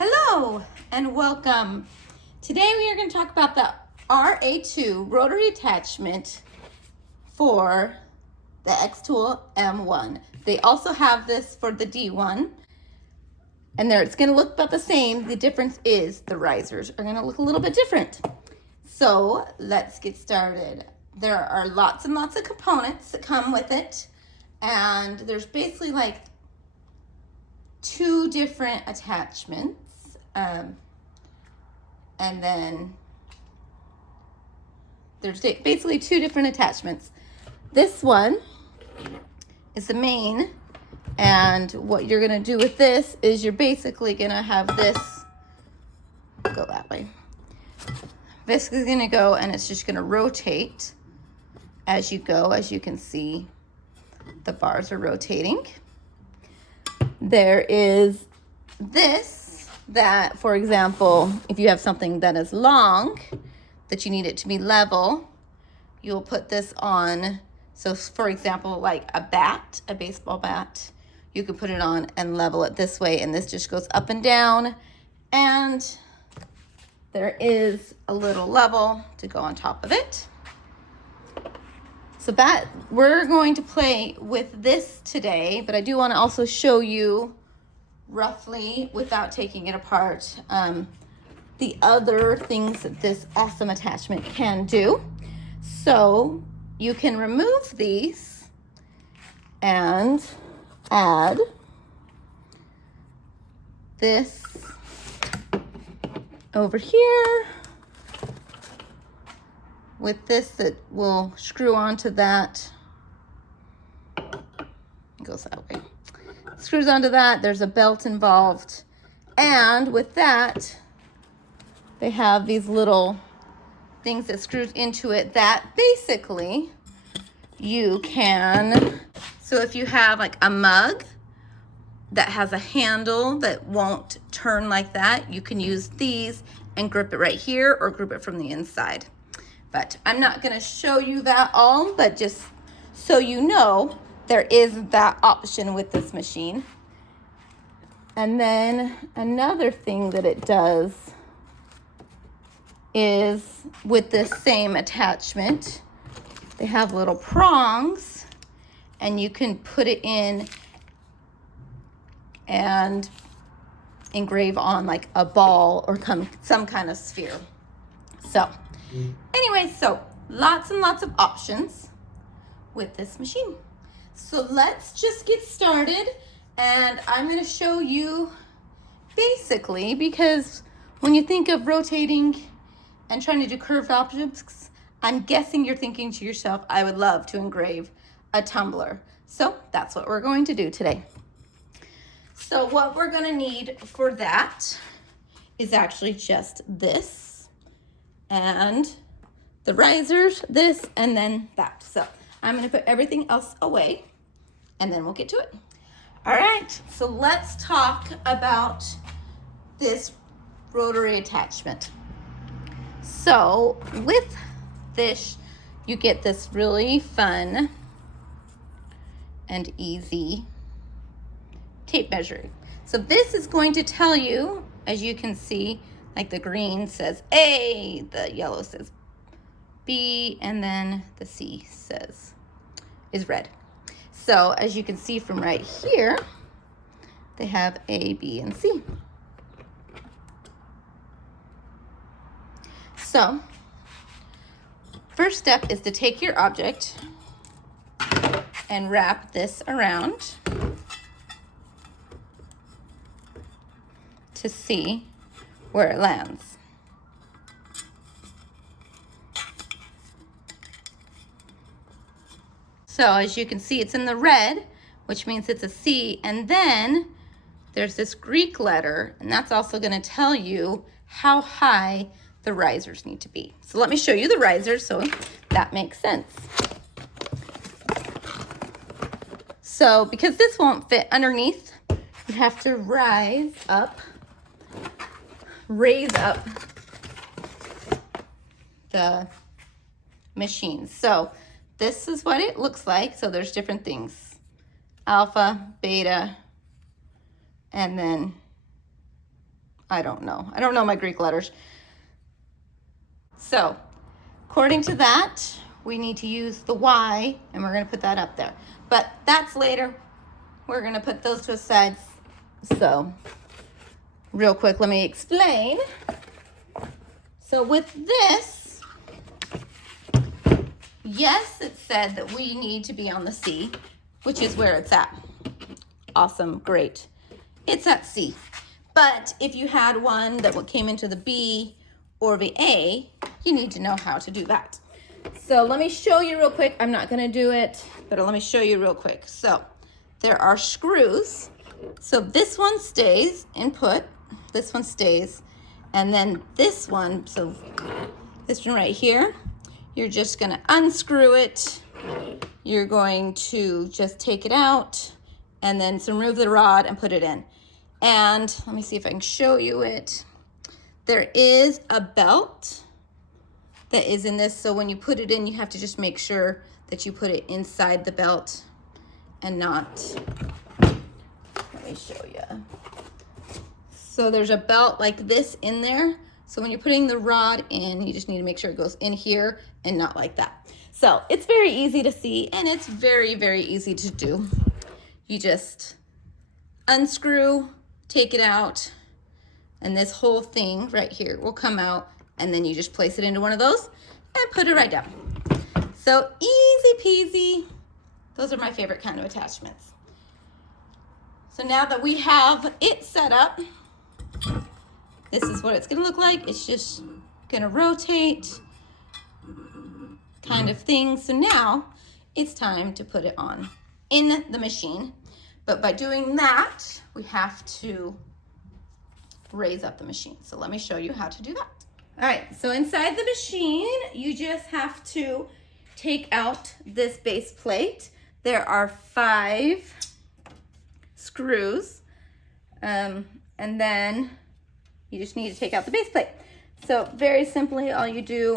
Hello and welcome. Today we are going to talk about the RA2 rotary attachment for the xTool M1. They also have this for the D1, and it's going to look about the same. The difference is the risers are going to look a little bit different. So let's get started. There are lots and lots of components that come with it, and there's basically like two different attachments. And then there's basically two different attachments. This one is the main, and what you're gonna do with this is you're basically gonna have this go that way. This is gonna go, and it's just gonna rotate as you go. As you can see, the bars are rotating. There is this that, for example, if you have something that is long, that you need it to be level, you'll put this on. So for example, like a bat, a baseball bat, you can put it on and level it this way, and this just goes up and down, and there is a little level to go on top of it. So that we're going to play with this today, but I do want to also show you roughly, without taking it apart, the other things that this awesome attachment can do. So you can remove these and add this over here with this that will screw onto that. It goes that way. Screws onto that. There's a belt involved, and with that they have these little things that screws into it that basically you can, so if you have like a mug that has a handle that won't turn like that, you can use these and grip it right here or grip it from the inside. But I'm not going to show you that all, but just so you know, there is that option with this machine. And then another thing that it does is with this same attachment, they have little prongs, and you can put it in and engrave on like a ball or some kind of sphere. So anyway, so lots and lots of options with this machine. So let's just get started, and I'm going to show you basically, because when you think of rotating and trying to do curved objects, I'm guessing you're thinking to yourself, I would love to engrave a tumbler. So that's what we're going to do today. So what we're going to need for that is actually just this and the risers, this, and then that. So I'm going to put everything else away, and then we'll get to it. All right, so let's talk about this rotary attachment. So with this, you get this really fun and easy tape measuring. So this is going to tell you, as you can see, like the green says A, the yellow says B, and then the C is red. So as you can see from right here, they have A, B, and C. So first step is to take your object and wrap this around to see where it lands. So as you can see, it's in the red, which means it's a C, and then there's this Greek letter, and that's also going to tell you how high the risers need to be. So let me show you the risers so that makes sense. So because this won't fit underneath, you have to raise up the machine. So this is what it looks like. So there's different things: alpha, beta, and then I don't know. I don't know my Greek letters. So according to that, we need to use the Y, and we're going to put that up there. But that's later. We're going to put those to the sides. So real quick, let me explain. So with this, yes, it said that we need to be on the C, which is where it's at. Awesome, great. It's at C. But if you had one that came into the B or the A, you need to know how to do that. So let me show you real quick. I'm not gonna do it, but let me show you real quick. So there are screws. So this one stays input, this one stays, and then this one, so this one right here, you're just gonna unscrew it. You're going to just take it out and then remove the rod and put it in. And let me see if I can show you it. There is a belt that is in this, so when you put it in, you have to just make sure that you put it inside the belt and not, let me show you. So there's a belt like this in there. So when you're putting the rod in, you just need to make sure it goes in here and not like that. So it's very easy to see, and it's very, very easy to do. You just unscrew, take it out, and this whole thing right here will come out, and then you just place it into one of those and put it right down. So easy peasy. Those are my favorite kind of attachments. So now that we have it set up, this is what it's gonna look like. It's just gonna rotate kind of thing. So now it's time to put it on in the machine. But by doing that, we have to raise up the machine. So let me show you how to do that. All right, so inside the machine, you just have to take out this base plate. There are 5 screws, and then you just need to take out the base plate. So very simply, all you do,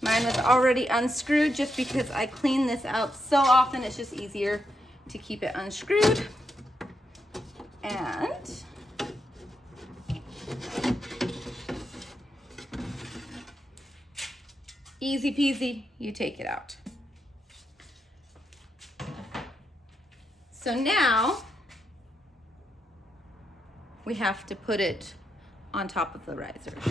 mine was already unscrewed just because I clean this out so often, it's just easier to keep it unscrewed. And easy peasy, you take it out. So now we have to put it on top of the risers.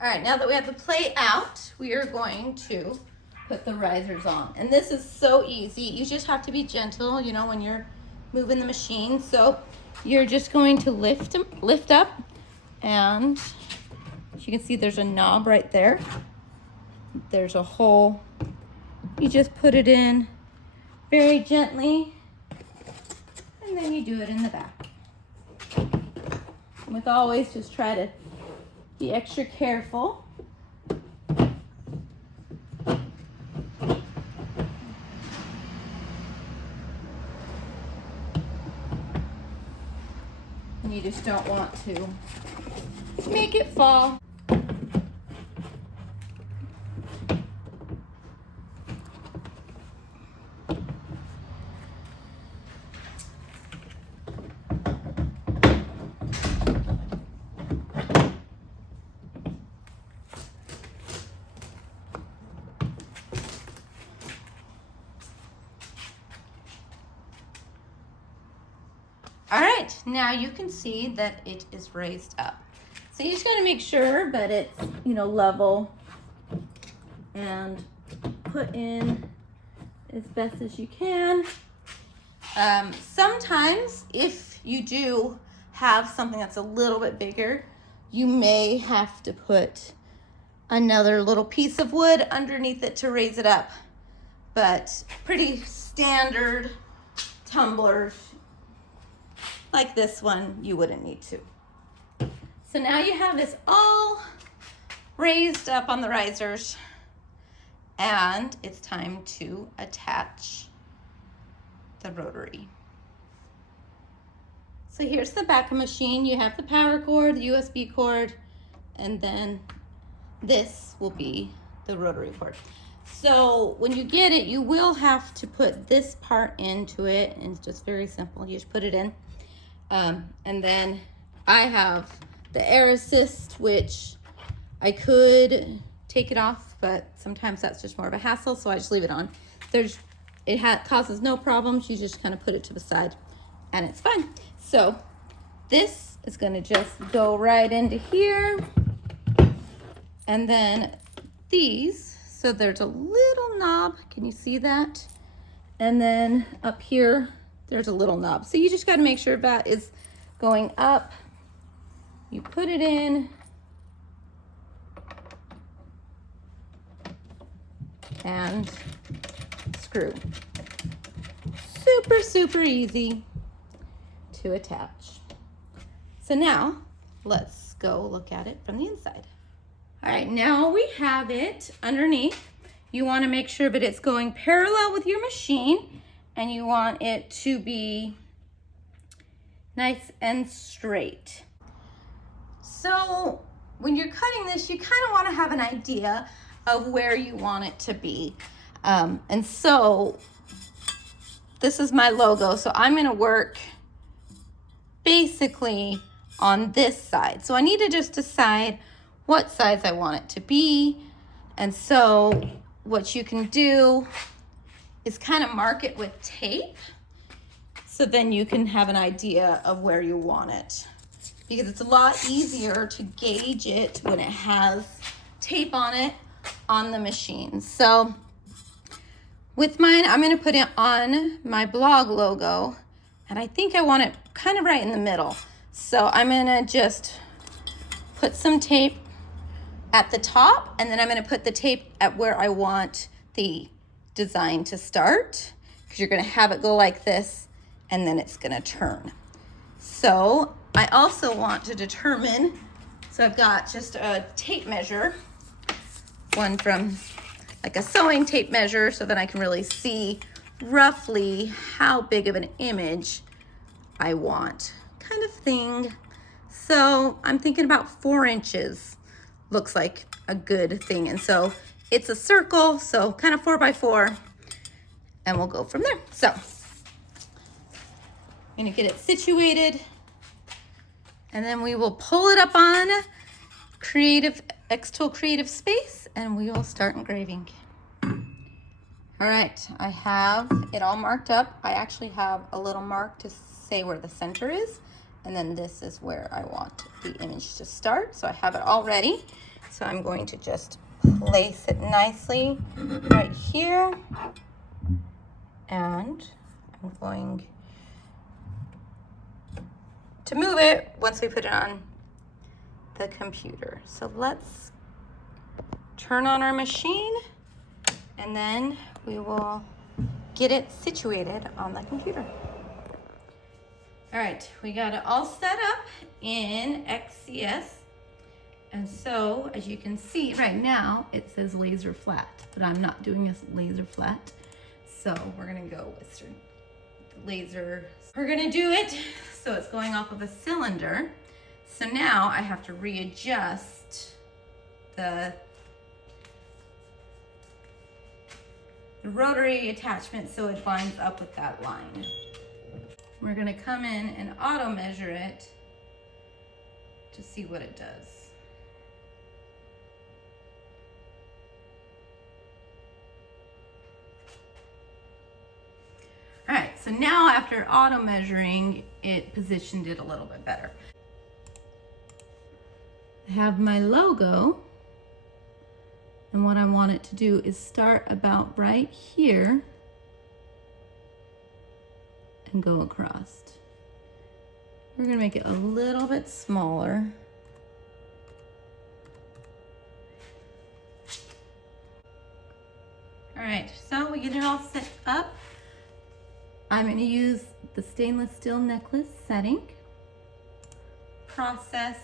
All right, now that we have the plate out, we are going to put the risers on. And this is so easy. You just have to be gentle, you know, when you're moving the machine. So you're just going to lift up, and as you can see, there's a knob right there. There's a hole. You just put it in very gently, and then you do it in the back. With always, just try to be extra careful. And you just don't want to make it fall. All right, now you can see that it is raised up. So you just gotta make sure that it's, you know, level, and put in as best as you can. Sometimes if you do have something that's a little bit bigger, you may have to put another little piece of wood underneath it to raise it up. But pretty standard tumblers like this one, you wouldn't need to. So now you have this all raised up on the risers, and it's time to attach the rotary. So here's the back of the machine. You have the power cord, the USB cord, and then this will be the rotary cord. So when you get it, you will have to put this part into it, and it's just very simple. You just put it in. And then I have the air assist, which I could take it off, but sometimes that's just more of a hassle, so I just leave it on. It causes no problems. You just kind of put it to the side and it's fine. So this is gonna just go right into here. And then these, so there's a little knob, can you see that? And then up here, there's a little knob. So you just gotta make sure that is going up. You put it in, and screw. Super, super easy to attach. So now let's go look at it from the inside. All right, now we have it underneath. You want to make sure that it's going parallel with your machine, and you want it to be nice and straight. So when you're cutting this, you kind of want to have an idea of where you want it to be. And so this is my logo. So I'm going to work basically on this side. So I need to just decide what size I want it to be. And so what you can do is kind of mark it with tape. So then you can have an idea of where you want it, because it's a lot easier to gauge it when it has tape on it on the machine. So with mine, I'm going to put it on my blog logo, and I think I want it kind of right in the middle. So I'm going to just put some tape at the top, and then I'm going to put the tape at where I want the design to start, because you're going to have it go like this, and then it's going to turn. So I also want to determine, so I've got just a tape measure, one from like a sewing tape measure, so that I can really see roughly how big of an image I want, kind of thing. So I'm thinking about 4 inches looks like a good thing. And so it's a circle, so kind of 4 by 4, and we'll go from there. So I'm gonna get it situated, and then we will pull it up on xTool Creative Space, and we will start engraving. All right, I have it all marked up. I actually have a little mark to say where the center is, and then this is where I want the image to start. So I have it all ready. So I'm going to just place it nicely right here, and I'm going to move it once we put it on the computer. So let's turn on our machine, and then we will get it situated on the computer. All right, we got it all set up in XCS. And so, as you can see right now, it says laser flat, but I'm not doing a laser flat. So we're gonna go with the laser. We're gonna do it so it's going off of a cylinder. So now I have to readjust the rotary attachment so it lines up with that line. We're gonna come in and auto measure it to see what it does. All right, so now after auto measuring, it positioned it a little bit better. I have my logo, and what I want it to do is start about right here and go across. We're gonna make it a little bit smaller. All right, so we get it all set up. I'm going to use the stainless steel necklace setting process.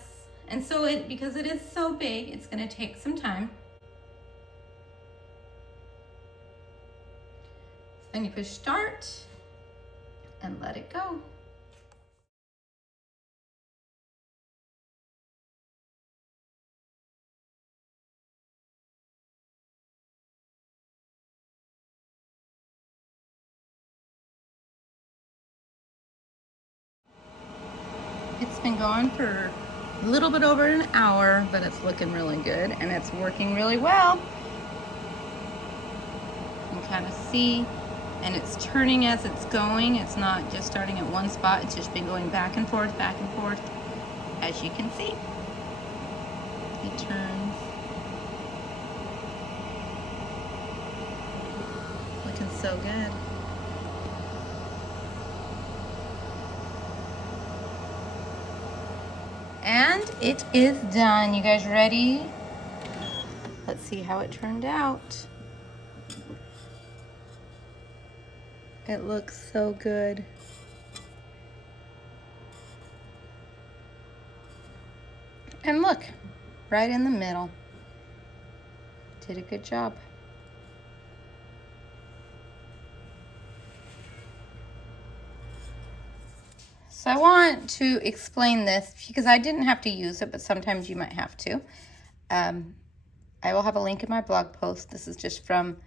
And so because it is so big, it's going to take some time. Then you push start and let it go. been going for a little bit over an hour, but it's looking really good and it's working really well. You can kind of see, and it's turning as it's going. It's not just starting at one spot. It's just been going back and forth, as you can see. It turns. Looking so good. And it is done. You guys ready? Let's see how it turned out. It looks so good. And look, right in the middle. Did a good job. So I want to explain this because I didn't have to use it, but sometimes you might have to. I will have a link in my blog post. This is just from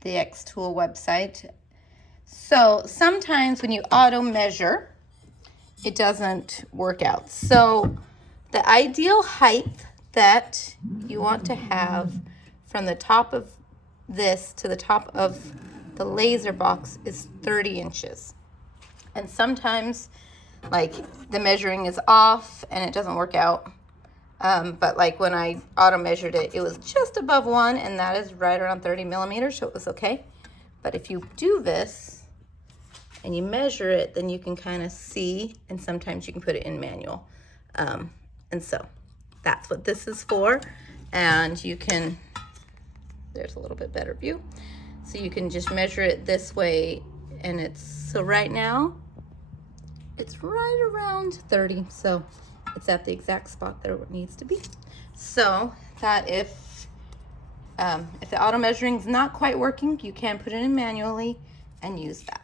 the xTool website. So sometimes when you auto measure, it doesn't work out. So the ideal height that you want to have from the top of this to the top of the laser box is 30 inches. And sometimes like the measuring is off and it doesn't work out. But like when I auto measured it, it was just above 1, and that is right around 30 millimeters, so it was okay. But if you do this and you measure it, then you can kind of see, and sometimes you can put it in manual. And so that's what this is for. And you can, there's a little bit better view. So you can just measure it this way, and it's, so right now, it's right around 30. So it's at the exact spot that it needs to be. So that if the auto measuring is not quite working, you can put it in manually and use that.